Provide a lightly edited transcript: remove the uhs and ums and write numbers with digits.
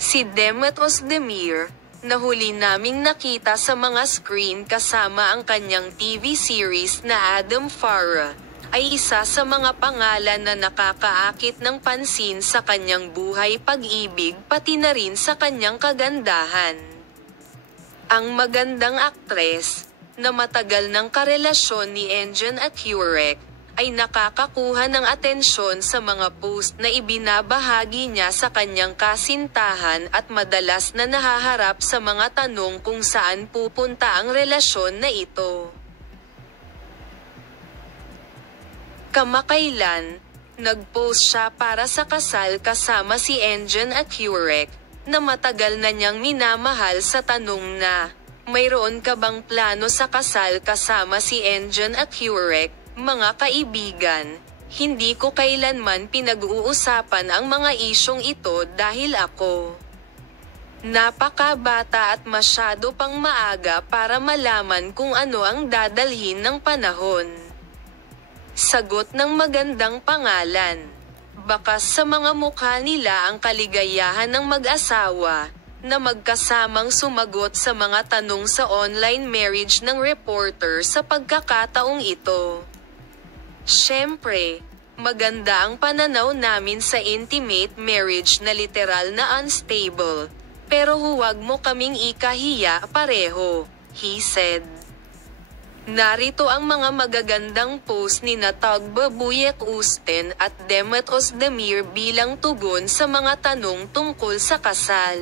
Si Demet Özdemir, na huli naming nakita sa mga screen kasama ang kanyang TV series na Adam Farah, ay isa sa mga pangalan na nakakaakit ng pansin sa kanyang buhay pag-ibig pati na rin sa kanyang kagandahan. Ang magandang aktres, na matagal ng karelasyon ni Engin at Hurek, ay nakakakuha ng atensyon sa mga post na ibinabahagi niya sa kanyang kasintahan at madalas na nahaharap sa mga tanong kung saan pupunta ang relasyon na ito. Kamakailan, nag-post siya para sa kasal kasama si Engin at Hurek, na matagal na niyang minamahal sa tanong na, mayroon ka bang plano sa kasal kasama si Engin at Hurek? Mga kaibigan, hindi ko kailanman pinag-uusapan ang mga isyong ito dahil ako napakabata at masyado pang maaga para malaman kung ano ang dadalhin ng panahon. Sagot ng magandang pangalan. Bakas sa mga mukha nila ang kaligayahan ng mag-asawa, na magkasamang sumagot sa mga tanong sa online marriage ng reporter sa pagkakataong ito. Siyempre, maganda ang pananaw namin sa intimate marriage na literal na unstable, pero huwag mo kaming ikahiya pareho, he said. Narito ang mga magagandang post ni Tugba Büyüküstün at Demet Özdemir bilang tugon sa mga tanong tungkol sa kasal.